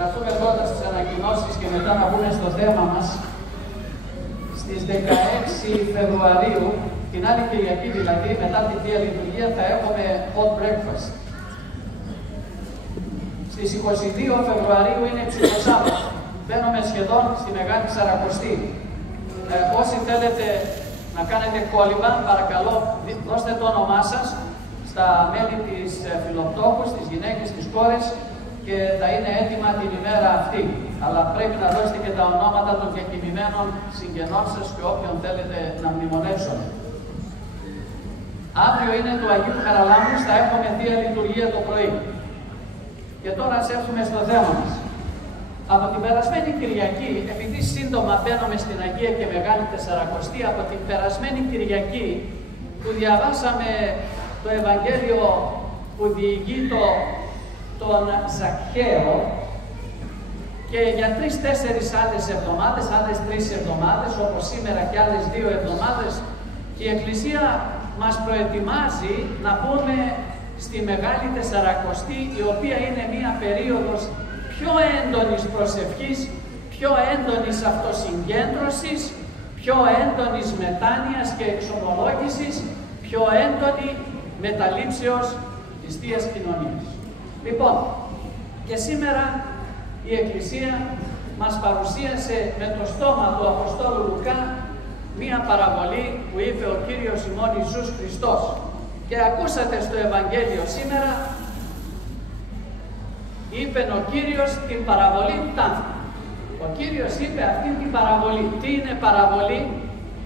Καθούμε πρώτα στις ανακοινώσεις και μετά να μπούμε στο θέμα μας. Στις 16 Φεβρουαρίου, την άλλη Κυριακή δηλαδή, μετά τη Θεία Λειτουργία, θα έχουμε hot breakfast. Στις 22 Φεβρουαρίου είναι ψυχοσάββατο. Μπαίνουμε σχεδόν στη Μεγάλη Σαρακοστή. Όσοι θέλετε να κάνετε κόλλημα, παρακαλώ δώστε το όνομά σας στα μέλη της φιλοπτώχου, στις γυναίκες, στις κόρες και θα είναι έτοιμα την ημέρα αυτή. Αλλά πρέπει να δώσετε και τα ονόματα των διακοιμημένων συγγενών σας και όποιον θέλετε να μνημονεύσουν. Αύριο είναι του Αγίου Χαραλάμπους, θα έχουμε Θεία Λειτουργία το πρωί. Και τώρα ας έρθουμε στο θέμα μας. Από την περασμένη Κυριακή, επειδή σύντομα μπαίνουμε στην Αγία και Μεγάλη Τεσσαρακοστή, από την περασμένη Κυριακή που διαβάσαμε το Ευαγγέλιο που διηγεί τον Ζακχαίο και για 3-4 άλλες εβδομάδες, άλλες 3 εβδομάδες, όπως σήμερα και άλλες 2 εβδομάδες, η Εκκλησία μας προετοιμάζει να πούμε στη Μεγάλη Τεσσαρακοστή, η οποία είναι μία περίοδος πιο έντονης προσευχής, πιο έντονης αυτοσυγκέντρωσης, πιο έντονης μετάνοιας και εξομολόγησης, πιο έντονη μεταλήψεως της Θείας Κοινωνίας. Λοιπόν, και σήμερα η Εκκλησία μας παρουσίασε με το στόμα του Αποστόλου Λουκά μία παραβολή που είπε ο Κύριος ημών Ιησούς Χριστός. Και ακούσατε στο Ευαγγέλιο σήμερα, είπε ο Κύριος την παραβολή ταύτη. Ο Κύριος είπε αυτή την παραβολή. Τι είναι παραβολή?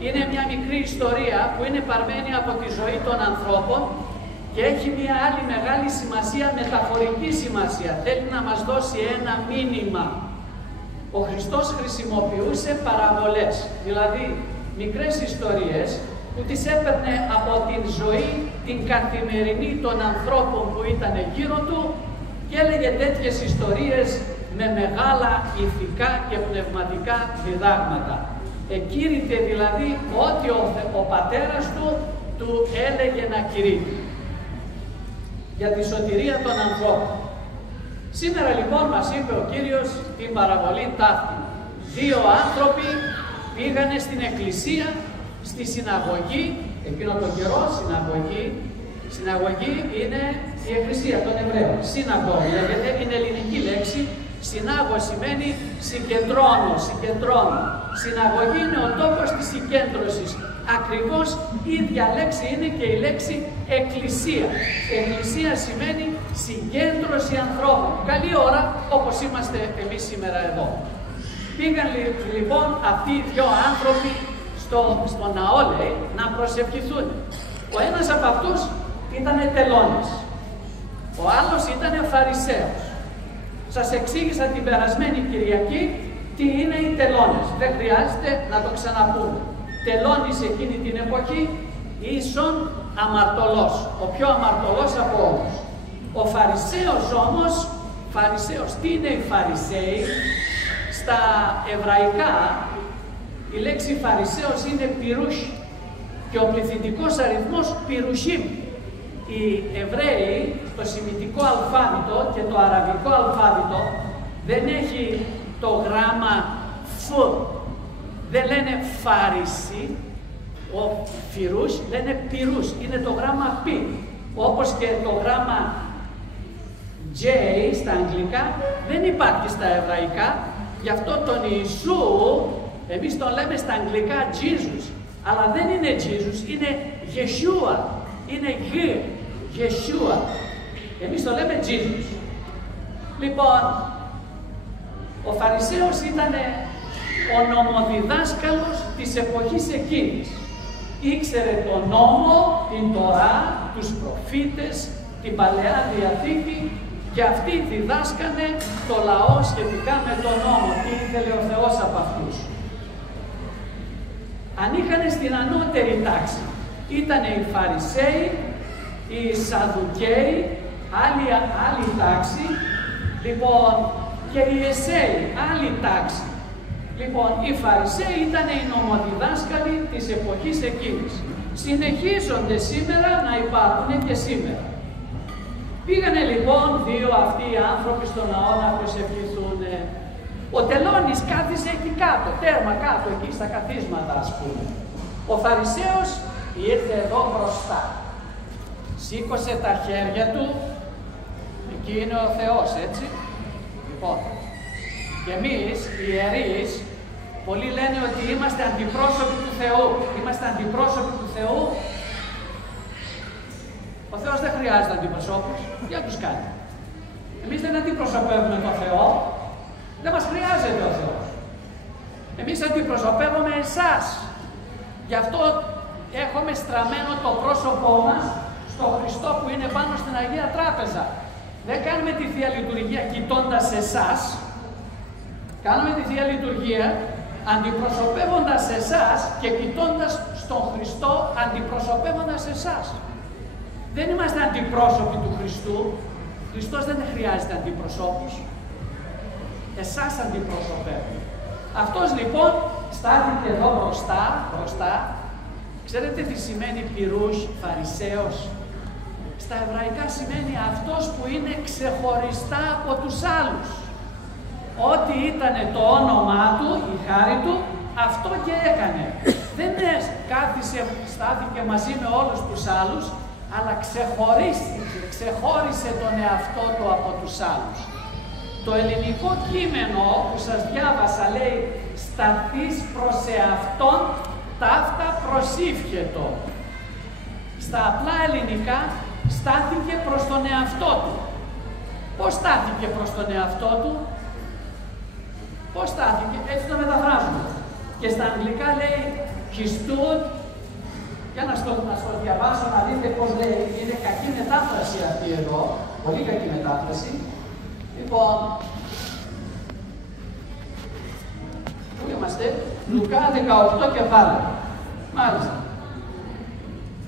Είναι μια μικρή ιστορία που είναι παρμένη από τη ζωή των ανθρώπων και έχει μια άλλη μεγάλη σημασία, μεταφορική σημασία. Θέλει να μας δώσει ένα μήνυμα. Ο Χριστός χρησιμοποιούσε παραβολές, δηλαδή μικρές ιστορίες που τις έπαιρνε από την ζωή, την καθημερινή των ανθρώπων που ήταν γύρω του και έλεγε τέτοιες ιστορίες με μεγάλα ηθικά και πνευματικά διδάγματα. Εκήρυτε δηλαδή ό,τι ο πατέρας του έλεγε να κηρύττει για τη σωτηρία των ανθρώπων. Σήμερα λοιπόν μας είπε ο Κύριος την παραβολή ταύτη. 2 άνθρωποι πήγανε στην εκκλησία, στη συναγωγή, εκείνο τον καιρό συναγωγή είναι η εκκλησία των Εβραίων. Συναγώγη λέγεται, είναι ελληνική λέξη. Συνάγω σημαίνει συγκεντρώνω. Συναγωγή είναι ο τόπος της συγκέντρωσης. Ακριβώς η ίδια λέξη είναι και η λέξη εκκλησία. Εκκλησία σημαίνει συγκέντρωση ανθρώπων. Καλή ώρα, όπως είμαστε εμείς σήμερα εδώ. Πήγαν λοιπόν αυτοί οι 2 άνθρωποι στο ναό, λέει, να προσευχηθούν. Ο ένας από αυτούς ήταν τελώνης. Ο άλλος ήταν Φαρισαίος. Σας εξήγησα την περασμένη Κυριακή τι είναι οι τελώνες. Δεν χρειάζεται να το ξαναπούμε. Τελώνης εκείνη την εποχή ίσον αμαρτωλός. Ο πιο αμαρτωλός από όλους. Ο Φαρισαίος όμως, τι είναι οι Φαρισαίοι? Στα εβραϊκά η λέξη Φαρισαίος είναι πυρούς και ο πληθυντικός αριθμός πυρουσίμ. Οι Εβραίοι στο σημιτικό αλφάβητο και το αραβικό αλφάβητο δεν έχει το γράμμα φ. Δεν λένε φάρισι, ο φυρούς, λένε πυρούς. Είναι το γράμμα π. Όπως και το γράμμα J στα αγγλικά δεν υπάρχει στα εβραϊκά. Γι' αυτό τον Ιησού εμείς τον λέμε στα αγγλικά Jesus. Αλλά δεν είναι Jesus, είναι Yeshua. Είναι Yeshua. Εμείς το λέμε Jesus. Λοιπόν, ο Φαρισαίος ήταν ο νομοδιδάσκαλος της εποχής εκείνης. Ήξερε τον νόμο, την Τωρά, τους προφήτες, την Παλαιά Διαθήκη και αυτοί διδάσκανε το λαό σχετικά με τον νόμο. Τι ήθελε ο Θεός από αυτούς. Ανήκανε στην ανώτερη τάξη. Ήτανε οι Φαρισαίοι, οι Σαδουκαίοι, άλλη τάξη, λοιπόν, και οι Εσέοι, άλλη τάξη. Λοιπόν, οι Φαρισαίοι ήταν οι νομοδιδάσκαλοι της εποχής εκείνης. Συνεχίζονται σήμερα να υπάρχουν και σήμερα. Πήγανε λοιπόν δύο αυτοί οι άνθρωποι στον ναό να προσευχηθούν. Ο τελώνης κάθισε εκεί κάτω, τέρμα κάτω, εκεί στα καθίσματα ας πούμε. Ο Φαρισαίος ήρθε εδώ μπροστά. Σήκωσε τα χέρια του, εκεί είναι ο Θεός, έτσι. Λοιπόν, και εμείς οι ιερείς, πολλοί λένε ότι είμαστε αντιπρόσωποι του Θεού. Είμαστε αντιπρόσωποι του Θεού. Ο Θεός δεν χρειάζεται αντιπροσώπους. Για τους κάνει. Εμείς δεν αντιπροσωπεύουμε τον Θεό. Δεν μας χρειάζεται ο Θεός. Εμείς αντιπροσωπεύουμε εσάς. Γι' αυτό έχουμε στραμμένο το πρόσωπό μας στο Χριστό που είναι πάνω στην Αγία Τράπεζα. Δεν κάνουμε τη Θεία Λειτουργία κοιτώντας εσάς. Κάνουμε τη Θεία Λειτουργία αντιπροσωπεύοντας εσάς και κοιτώντας στον Χριστό αντιπροσωπεύοντας εσάς. Δεν είμαστε αντιπρόσωποι του Χριστού. Ο Χριστός δεν χρειάζεται αντιπροσώπους. Εσάς αντιπροσωπεύει. Αυτός λοιπόν στάθηκε εδώ μπροστά. Ξέρετε τι σημαίνει πυρούς, Φαρισαίος? Στα εβραϊκά σημαίνει αυτός που είναι ξεχωριστά από τους άλλους. Ό,τι ήταν το όνομά του, η χάρη του, αυτό και έκανε. Δεν κάθισε, στάθηκε μαζί με όλους τους άλλους, αλλά ξεχώρισε τον εαυτό του από τους άλλους. Το ελληνικό κείμενο που σας διάβασα λέει «σταθείς προς εαυτόν, ταύτα προσήφιετο». Στα απλά ελληνικά στάθηκε προς τον εαυτό του. Πώς στάθηκε προς τον εαυτό του? Πώς στάθηκε? Έτσι το μεταφράζουμε. Και στα αγγλικά λέει «he stood». Για να στο διαβάσω να δείτε πώς λέει. Είναι κακή μετάφραση αυτή εδώ. Πολύ κακή μετάφραση. Λοιπόν, πού είμαστε? Λουκά 18 κεφάλαιο. Μάλιστα.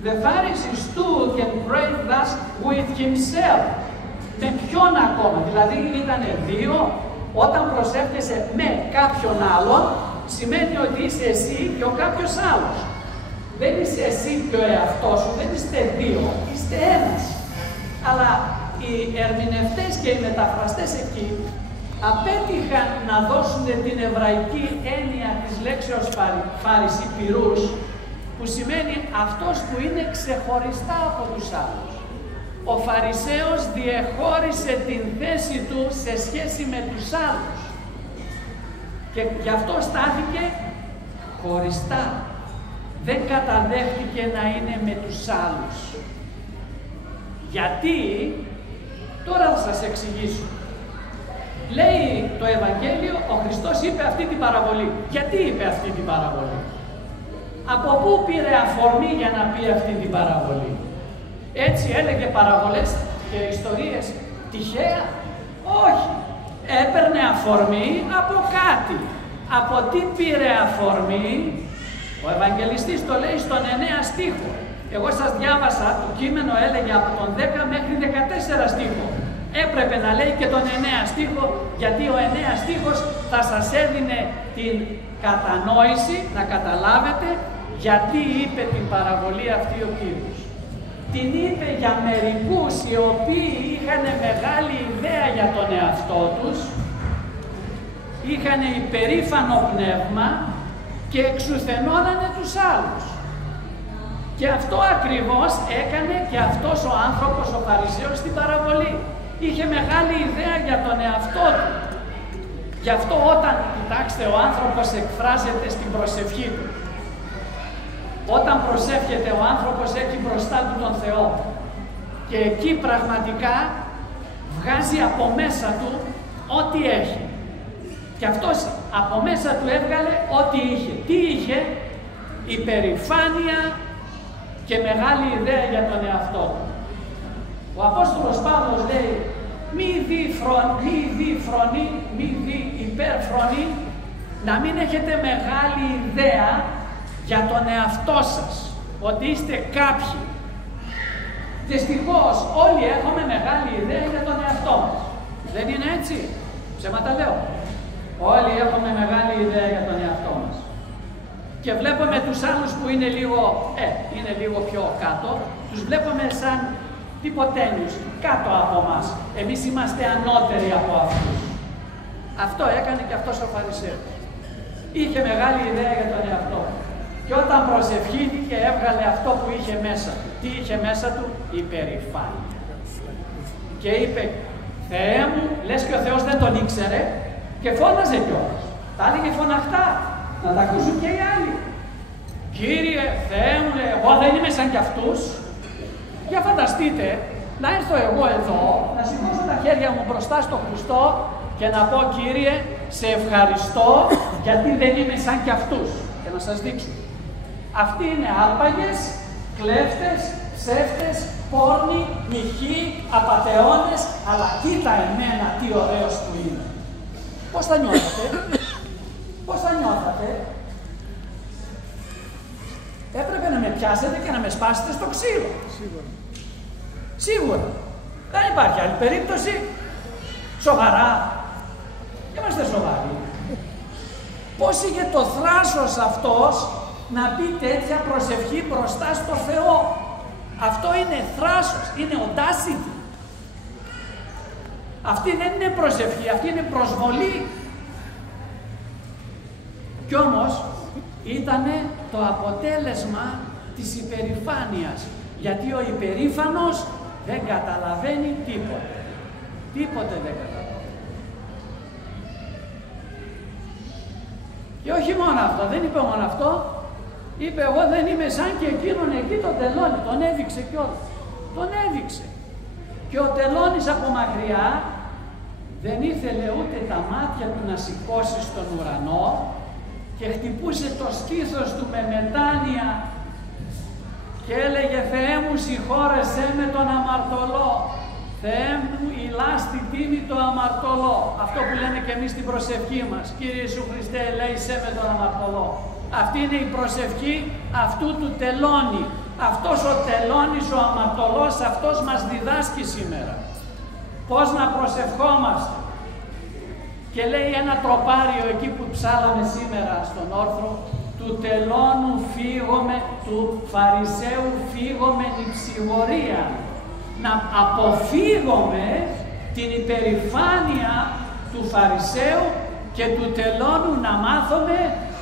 The Pharisee stood and prayed thus with himself. Με ποιον ακόμα? Δηλαδή ήταν δύο. Όταν προσεύχεσαι με κάποιον άλλον, σημαίνει ότι είσαι εσύ και ο κάποιος άλλος. Δεν είσαι εσύ και ο εαυτός σου, δεν είστε δύο, είστε ένας. Αλλά οι ερμηνευτές και οι μεταφραστές εκεί απέτυχαν να δώσουν την εβραϊκή έννοια της λέξεως Φάρισι, πυρούς, που σημαίνει αυτός που είναι ξεχωριστά από τους άλλους. Ο Φαρισαίος διεχώρισε την θέση του σε σχέση με τους άλλους και γι' αυτό στάθηκε χωριστά. Δεν καταδέχτηκε να είναι με τους άλλους. Γιατί? Τώρα θα σας εξηγήσω. Λέει το Ευαγγέλιο, ο Χριστός είπε αυτή την παραβολή. Γιατί είπε αυτή την παραβολή? Από πού πήρε αφορμή για να πει αυτή την παραβολή? Έτσι έλεγε παραβολές και ιστορίες τυχαία? Όχι. Έπαιρνε αφορμή από κάτι. Από τι πήρε αφορμή? Ο Ευαγγελιστής το λέει στον 9 στίχο. Εγώ σας διάβασα, το κείμενο έλεγε από τον 10 μέχρι 14 στίχο. Έπρεπε να λέει και τον 9 στίχο, γιατί ο 9 στίχος θα σας έδινε την κατανόηση, να καταλάβετε γιατί είπε την παραβολή αυτή ο Κύριος. Την είπε για μερικούς οι οποίοι είχαν μεγάλη ιδέα για τον εαυτό τους, είχαν υπερήφανο πνεύμα και εξουθενώνανε τους άλλους. Και αυτό ακριβώς έκανε και αυτός ο άνθρωπος, ο Φαρισαίος, στην παραβολή. Είχε μεγάλη ιδέα για τον εαυτό του. Γι' αυτό όταν, κοιτάξτε, ο άνθρωπος εκφράζεται στην προσευχή του. Όταν προσεύχεται ο άνθρωπος έχει μπροστά του τον Θεό. Και εκεί πραγματικά βγάζει από μέσα του ό,τι έχει. Και αυτός από μέσα του έβγαλε ό,τι είχε. Τι είχε? Υπερηφάνεια και μεγάλη ιδέα για τον εαυτό του. Ο Απόστολος Παύλος λέει μη δει υπερφρονή, να μην έχετε μεγάλη ιδέα για τον εαυτό σας, ότι είστε κάποιοι. Δυστυχώς όλοι έχουμε μεγάλη ιδέα για τον εαυτό μας. Δεν είναι έτσι? Ψέματα λέω. Όλοι έχουμε μεγάλη ιδέα για τον εαυτό μας. Και βλέπουμε τους άλλους που είναι λίγο πιο κάτω, τους βλέπουμε σαν τυποτένιους, κάτω από μας. Εμείς είμαστε ανώτεροι από αυτούς. Αυτό έκανε και αυτός ο Φαρισαίος. Είχε μεγάλη ιδέα για τον εαυτό. Και όταν προσευχήθηκε έβγαλε αυτό που είχε μέσα. Τι είχε μέσα του? Υπερηφάνεια. Και είπε, Θεέ μου, λες και ο Θεός δεν τον ήξερε, και φώναζε κιόλας. Τα έλεγε φωναχτά, να τα ακούσουν και οι άλλοι. Κύριε, Θεέ μου, λέει, εγώ δεν είμαι σαν κι αυτούς. Για φανταστείτε, να έρθω εγώ εδώ, να σηκώσω τα χέρια μου μπροστά στο Χριστό και να πω, Κύριε, σε ευχαριστώ γιατί δεν είμαι σαν κι αυτούς. Και να σας δείξω. Αυτοί είναι άλπαγες, κλέφτες, ψεύτες, πόρνοι, μοιχοί, απατεώνες, αλλά κοίτα εμένα τι ωραίος που είμαι. Πώς θα νιώθατε? Πώς θα νιώθατε? Έπρεπε να με πιάσετε και να με σπάσετε στο ξύλο. Σίγουρα. Σίγουρα. Δεν υπάρχει άλλη περίπτωση. Σοβαρά. Είμαστε σοβαροί. Πώς είχε το θράσος αυτός να πει τέτοια προσευχή μπροστά στο Θεό? Αυτό είναι θράσος, είναι audacity. Αυτή δεν είναι προσευχή, αυτή είναι προσβολή. Κι όμως ήτανε το αποτέλεσμα της υπερηφάνειας. Γιατί ο υπερήφανος δεν καταλαβαίνει τίποτε. Τίποτε δεν καταλαβαίνει. Και όχι μόνο αυτό, δεν είπε μόνο αυτό. Είπε, εγώ δεν είμαι σαν και εκείνον εκεί τον τελώνει. Τον έδειξε κιόλας. Τον έδειξε. Και ο τελώνης από μακριά δεν ήθελε ούτε τα μάτια του να σηκώσει στον ουρανό και χτυπούσε το στήθος του με μετάνοια και έλεγε, Θεέ μου, συγχώρεσέ με τον αμαρτωλό. Θεέ μου, ηλάς την τίμη το αμαρτωλό. Αυτό που λέμε και εμείς στην προσευχή μας. Κύριε Ιησού Χριστέ, ελέησέ με τον αμαρτωλό. Αυτή είναι η προσευχή αυτού του τελώνη. Αυτός ο τελώνης, ο αμαρτωλός, αυτός μας διδάσκει σήμερα. Πώς να προσευχόμαστε. Και λέει ένα τροπάριο εκεί που ψάλαμε σήμερα στον όρθρο, του τελώνου φύγομαι, του Φαρισαίου φύγομαι η ψυγορία. Να αποφύγουμε την υπερηφάνεια του Φαρισαίου και του τελώνου, να μάθουμε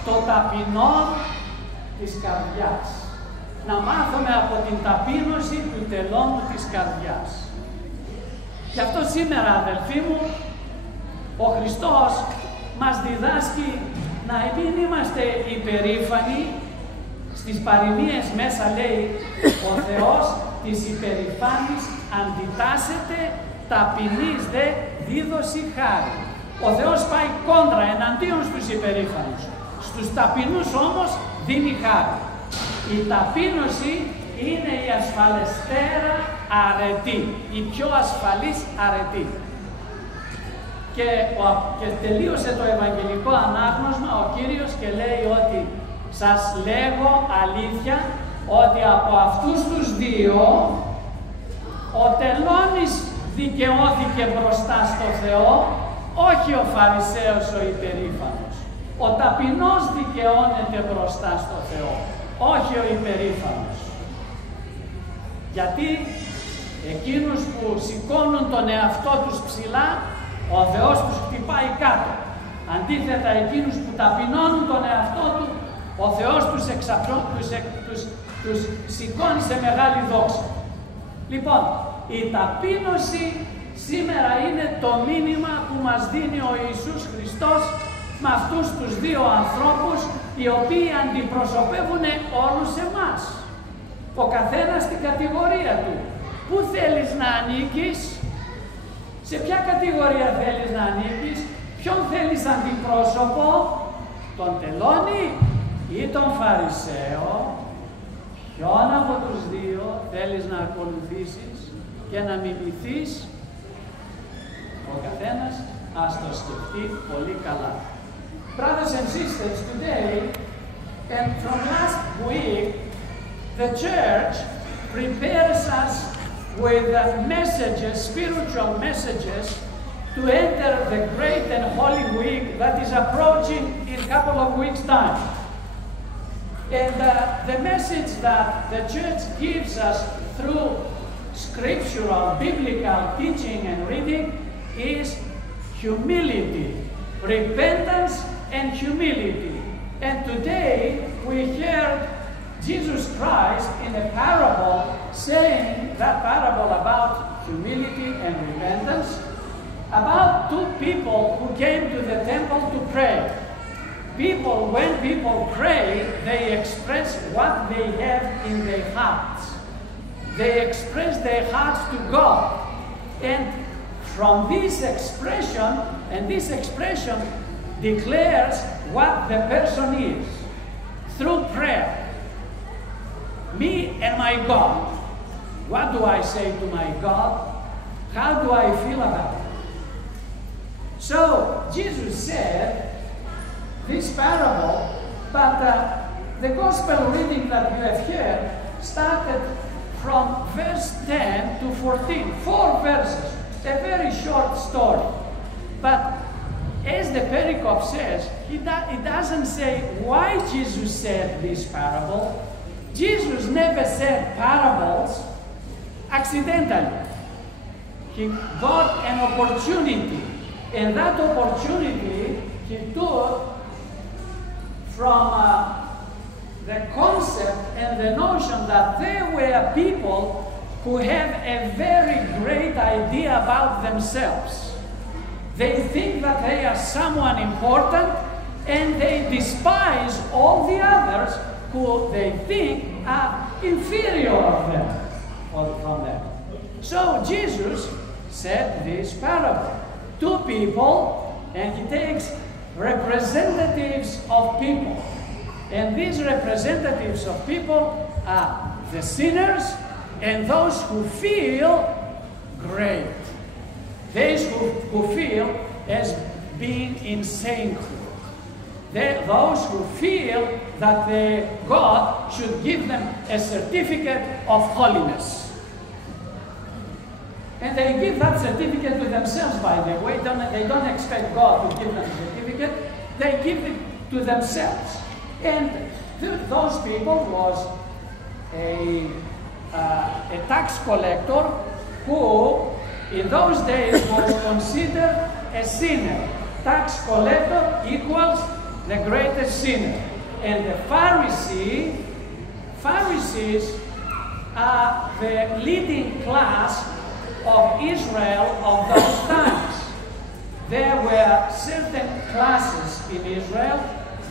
το ταπεινό της καρδιάς. Να μάθουμε από την ταπείνωση του τελώνου της καρδιάς. Γι' αυτό σήμερα, αδελφοί μου, ο Χριστός μας διδάσκει να μην είμαστε υπερήφανοι. Στις παροιμίες μέσα λέει, ο Θεός της υπερηφάνης αντιτάσσεται, ταπεινής δε δίδωση χάρη. Ο Θεός πάει κόντρα εναντίον στους υπερήφανους. Στους ταπεινούς όμως δίνει χάρη. Η ταπείνωση είναι η ασφαλεστέρα αρετή, η πιο ασφαλής αρετή. Και τελείωσε το Ευαγγελικό ανάγνωσμα ο Κύριος και λέει ότι σας λέγω αλήθεια ότι από αυτούς τους δύο ο τελώνης δικαιώθηκε μπροστά στο Θεό, όχι ο Φαρισαίος ο υπερήφανος. Ο ταπεινός δικαιώνεται μπροστά στο Θεό, όχι ο υπερήφανος. Γιατί εκείνους που σηκώνουν τον εαυτό τους ψηλά, ο Θεός τους χτυπάει κάτω. Αντίθετα, εκείνους που ταπεινώνουν τον εαυτό του, ο Θεός τους σηκώνει σε μεγάλη δόξα. Λοιπόν, η ταπείνωση σήμερα είναι το μήνυμα που μας δίνει ο Ιησούς Χριστός με αυτούς τους δύο ανθρώπους, οι οποίοι αντιπροσωπεύουν όλους εμάς. Ο καθένας στην κατηγορία του. Πού θέλεις να ανήκεις? Σε ποια κατηγορία θέλεις να ανήκεις? Ποιον θέλεις αντιπρόσωπο? Τον τελώνη ή τον Φαρισαίο? Ποιον από τους δύο θέλεις να ακολουθήσεις και να μιμηθείς? Ο καθένας ας το σκεφτεί πολύ καλά. Brothers and sisters, today and from last week, the church prepares us with messages, spiritual messages, to enter the great and holy week that is approaching in a couple of weeks' time. And the message that the church gives us through scriptural, biblical teaching and reading is humility, repentance and humility. And today we hear Jesus Christ in a parable saying that parable about humility and repentance, about two people who came to the temple to pray. When people pray, they express what they have in their hearts. They express their hearts to God. And from this expression, declares what the person is. Through prayer, me and my God. What do I say to my God? How do I feel about it? So, Jesus said this parable, but the gospel reading that you have here started from verse 10 to 14, 4 verses, a very short story. But as the pericope says, it doesn't say why Jesus said this parable. Jesus never said parables accidentally. He got an opportunity, and that opportunity he took from the concept and the notion that there were people who have a very great idea about themselves. They think that they are someone important, and they despise all the others who they think are inferior of them or from them. So Jesus said this parable. Two people, and he takes representatives of people. And these representatives of people are the sinners and those who feel great. Those who feel as being in sainthood. Those who feel that God should give them a certificate of holiness. And they give that certificate to themselves, by the way. They don't expect God to give them a certificate. They give it to themselves. And those people was a tax collector who, in those days, was considered a sinner. Tax collector equals the greatest sinner. And the Pharisees are the leading class of Israel of those times. There were certain classes in Israel: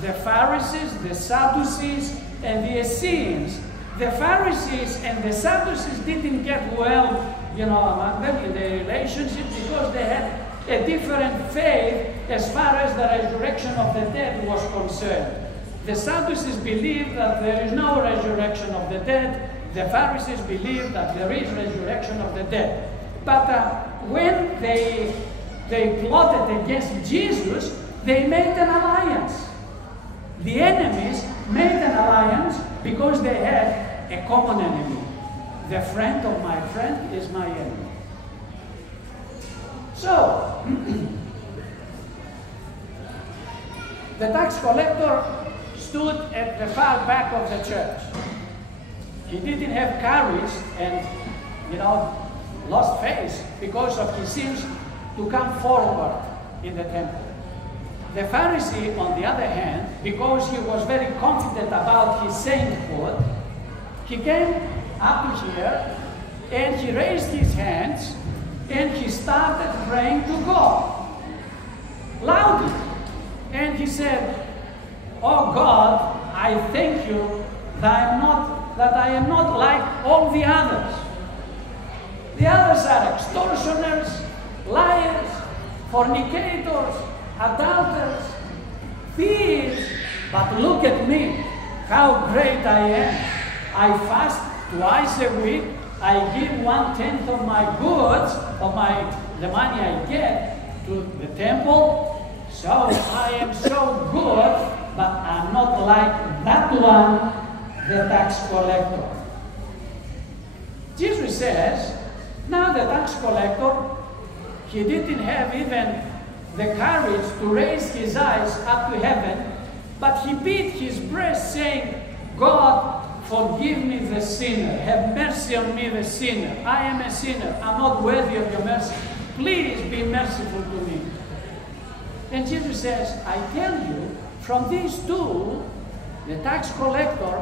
the Pharisees, the Sadducees, and the Essenes. The Pharisees and the Sadducees didn't get well, among them in their relationship, because they had a different faith as far as the resurrection of the dead was concerned. The Sadducees believed that there is no resurrection of the dead. The Pharisees believed that there is resurrection of the dead. But when they plotted against Jesus, they made an alliance. The enemies made an alliance because they had a common enemy. The friend of my friend is my enemy. So, the tax collector stood at the far back of the church. He didn't have courage and, lost face because of his sins to come forward in the temple. The Pharisee, on the other hand, because he was very confident about his sainthood, he came up to here and he raised his hands and he started praying to God loudly. And he said, "Oh God, I thank you that I am not like all the others. The others are extortioners, liars, fornicators, adulterers, thieves. But look at me, how great I am. I fast twice a week. I give 1/10 of my goods, the money I get, to the temple. So I am so good, but I'm not like that one, the tax collector." Jesus says, now the tax collector, he didn't have even the courage to raise his eyes up to heaven, but he beat his breast saying, "God, forgive me the sinner, have mercy on me the sinner. I am a sinner, I'm not worthy of your mercy. Please be merciful to me. And Jesus says, I tell you, from these two, the tax collector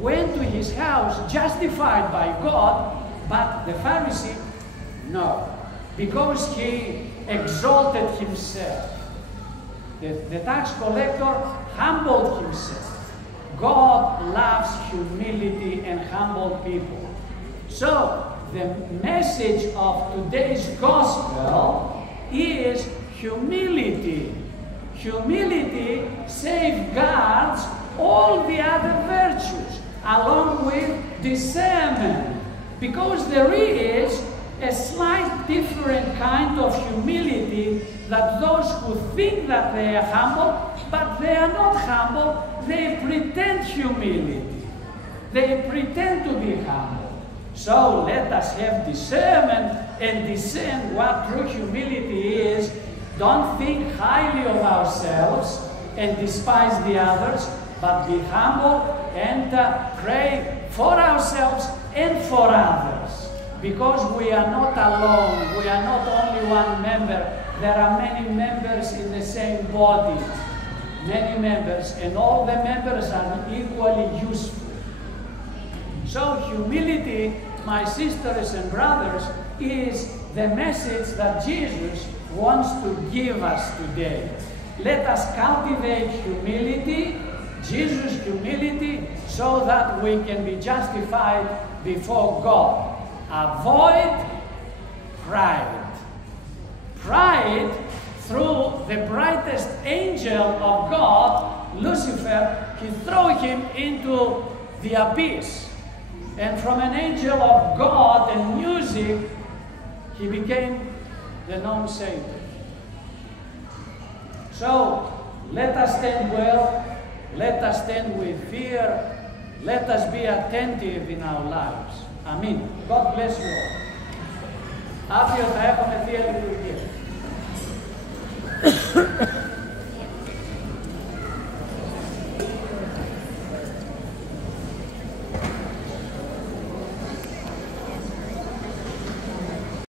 went to his house justified by God, but the Pharisee, no, because he exalted himself. The tax collector humbled himself. God loves humility and humble people. So, the message of today's gospel is humility. Humility safeguards all the other virtues, along with discernment, because there is a slight different kind of humility that those who think that they are humble, but they are not humble, they pretend humility. They pretend to be humble. So let us have discernment and discern what true humility is. Don't think highly of ourselves and despise the others, but be humble and pray for ourselves and for others. Because we are not alone, we are not only one member, there are many members in the same body. Many members, and all the members are equally useful. So humility, my sisters and brothers, is the message that Jesus wants to give us today. Let us cultivate humility, Jesus' humility, so that we can be justified before God. Avoid pride. Pride, through the brightest angel of God, Lucifer, he threw him into the abyss. And from an angel of God and music, he became the known Satan. So, let us stand well, let us stand with fear, let us be attentive in our lives. Amen. God bless you all. Αύριο θα έχουμε